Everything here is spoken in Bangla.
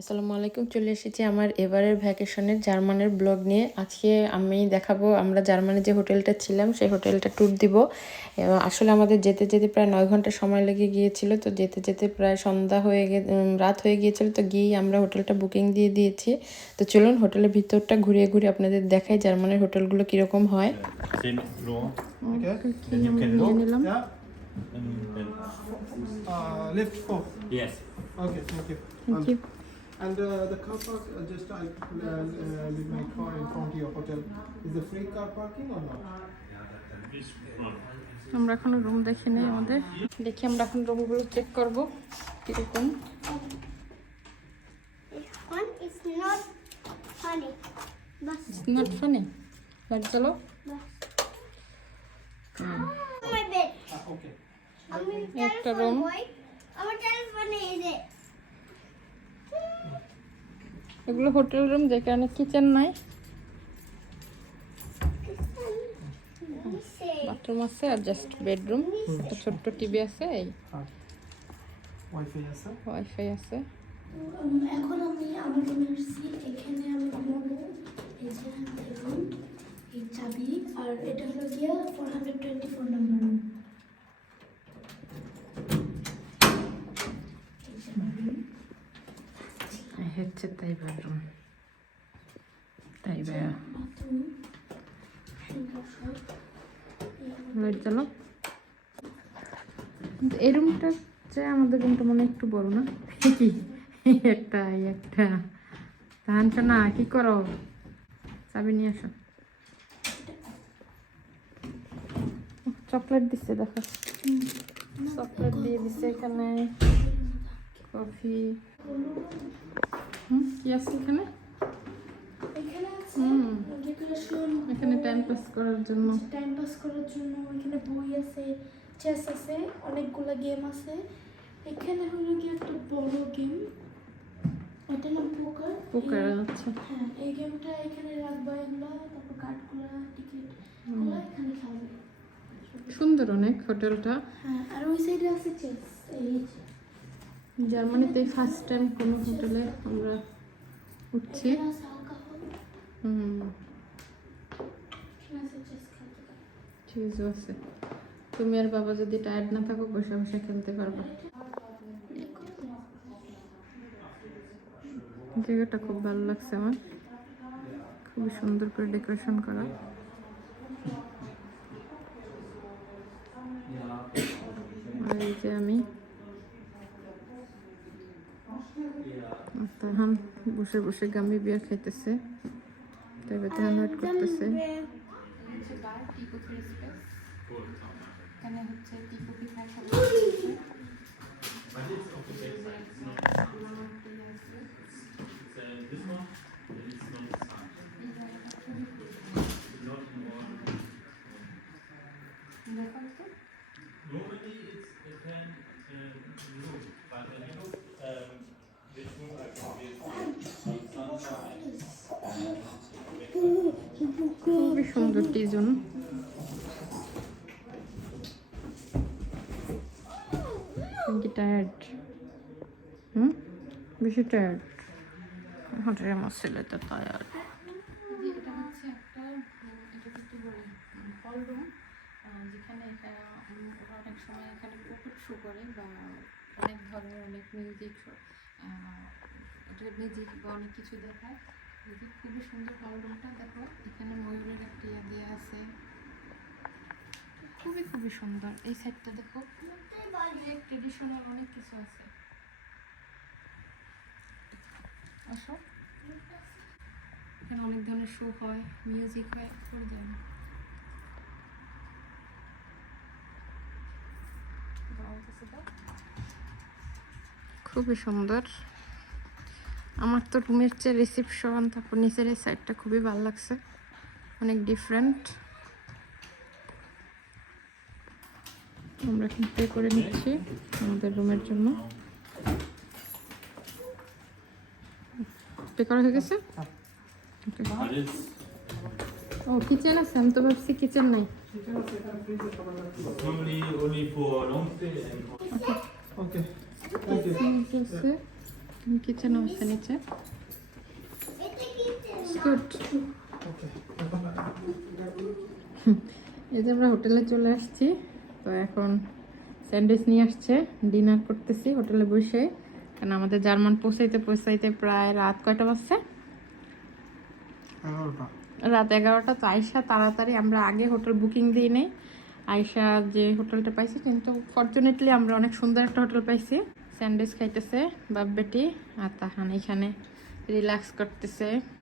আসসালামু আলাইকুম। চলে এসেছি আমার এবারের ভ্যাকেশনের জার্মানের ব্লগ নিয়ে। আজকে আমি দেখাবো আমরা জার্মানির যে হোটেলটা ছিলাম সেই হোটেলটা ট্যুর দিব। আসলে আমাদের যেতে যেতে প্রায় 9 ঘন্টা সময় লেগে গিয়েছিল। তো যেতে যেতে প্রায় সন্ধ্যা হয়ে রাত হয়ে গিয়েছিল। তো গিয়েই আমরা হোটেলটা বুকিং দিয়ে দিয়েছি। তো চলুন হোটেলের ভিতরটা ঘুরিয়ে ঘুরিয়ে আপনাদের দেখাই জার্মানের হোটেলগুলো কীরকম হয়। নিয়ে নিলাম। Lift 4. Yes. Okay, thank you. Thank you. And the car park, just I leave my car in front of your hotel. Is the free car parking or not? আমরা এখন রুম দেখে নেই আমাদের। দেখি আমরা এখন রুমগুলো চেক করবো কীরকম। One is not funny. Bus. Not funny but চলো। My bed. Okay. একটা রুম। আমার telephone এই যে। এগুলো হোটেল রুম, যে কারণে কিচেন নাই, বাথরুম আছে আর জাস্ট বেডরুম। একটা ছোট্ট টিভি আছে, এই Wi-Fi আছে? ওয়াইফাই আছে। এখন আমি আমার রুমে আসছি। এখানে আমি ঘুমাবো। এই যে আমাদের রুম, এই চাবি, আর এটা হলো গিয়া 424 নাম্বার রুম। এই হচ্ছে তাই বেডরুম, তাই বেয়া বাথরুম, সুন্দর সব। লাইট জ্বালো। এই রুমটা যে আমাদের রুমটা মনে হয় একটু বড় না? কি একটা একটা তাহানটা না, কি করো? চাবি নিয়ে আসো। চকলেট দিচ্ছে, দেখো চকলেট দিয়ে দিচ্ছে এখানে, কফি। কি আছে এখানে? এখানে আছে ডেকোরেশন, এখানে টাইম পাস করার জন্য। টাইম পাস করার জন্য। এখানে বই আছে, চেস আছে, অনেকগুলো গেম আছে। এখানে হলো গিয়ে একটা বড় গেম, এটা নাম পোকার। পোকার আছে। হ্যাঁ, এই গেমটা এখানে রাখবা, এগুলো তারপর কার্ডগুলো, টিকিটগুলো এখানে খেলবে। সুন্দর অনেক হোটেলটা। হ্যাঁ, আর ওই সাইডে আছে চেস। এই যে জার্মানিতে ফার্স্ট টাইম কোনো হোটেলে আমরা উঠছি। এখানে আছে অ্যালকোহল, এখানে আছে চেস খেলতে পারে। ঠিক আছে, তুমি আর বাবা যদি টায়ার্ড না থাকো বসে বসে খেলতে পারবা। জায়গাটা খুব ভালো লাগছে আমার, খুবই সুন্দর করে ডেকোরেশন করা। আর এই যে আমি তাহান বসে বসে গামি বিয়ার খাইতেছে, তবে তাহান ওয়েট করতেছে। এখানে হচ্ছে টি কফি খাওয়ার সাথে This one, it's not the sun. Not more. Normally it's a 10 room, but this room I can be sunshine. খুবই সুন্দর টিজন। টায়ার্ড? বেশি টায়ার্ড? হঠাৎ আমার ছেলেটা টায়ার্ড। এটা হচ্ছে একটা, এটা কিন্তু হল রুম, যেখানে ওরা অনেক সময় এখানে পুকুর শো করে বা অনেক ধরনের অনেক মিউজিক বা অনেক কিছু দেখায়। খুবই সুন্দর হল রুমটা। দেখো এখানে ময়ূরের একটা ইয়ে দেওয়া আছে, খুবই খুবই সুন্দর। এই সাইডটা দেখো, ট্রেডিশনাল অনেক কিছু আছে। আসো, এখানে অনেক ধরনের শো হয়, মিউজিক হয়, করে যায় না। খুবই সুন্দর। আমার তো রুমের চেয়ে রিসেপশন, তারপর নিচের এই সাইডটা খুবই ভালো লাগছে, অনেক ডিফারেন্ট। আমরা এখন পে করে নিচ্ছি আমাদের রুমের জন্য। পে করা হয়ে গেছে। ও কিচেন আছে, আমি তো ভাবছি কিচেন নাই। Normally only for long stay and Okay. Thank you. Fridge আছে, কিচেন অবস্থা নিচে এটা কি গুড। Okay. এই যে আমরা হোটেলে চলে আসছি, তো এখন স্যান্ডউইচ নিয়ে আসছে, ডিনার করতেছি হোটেলে বসে। কারণ আমাদের জার্মান পৌঁছাইতে প্রায় রাত কয়টা বাজছে? 11টা। রাত 11টা। তো আয়শা তাড়াতাড়ি, আমরা আগে হোটেল বুকিং দিই নেই, আয়শা যে হোটেলটা পাইছি, কিন্তু ফরচুনেটলি আমরা অনেক সুন্দর একটা হোটেল পাইছি। স্যান্ডউইচ খাইতেছে বাপ বেটি, আর তাহান এখানে রিল্যাক্স করতেছে।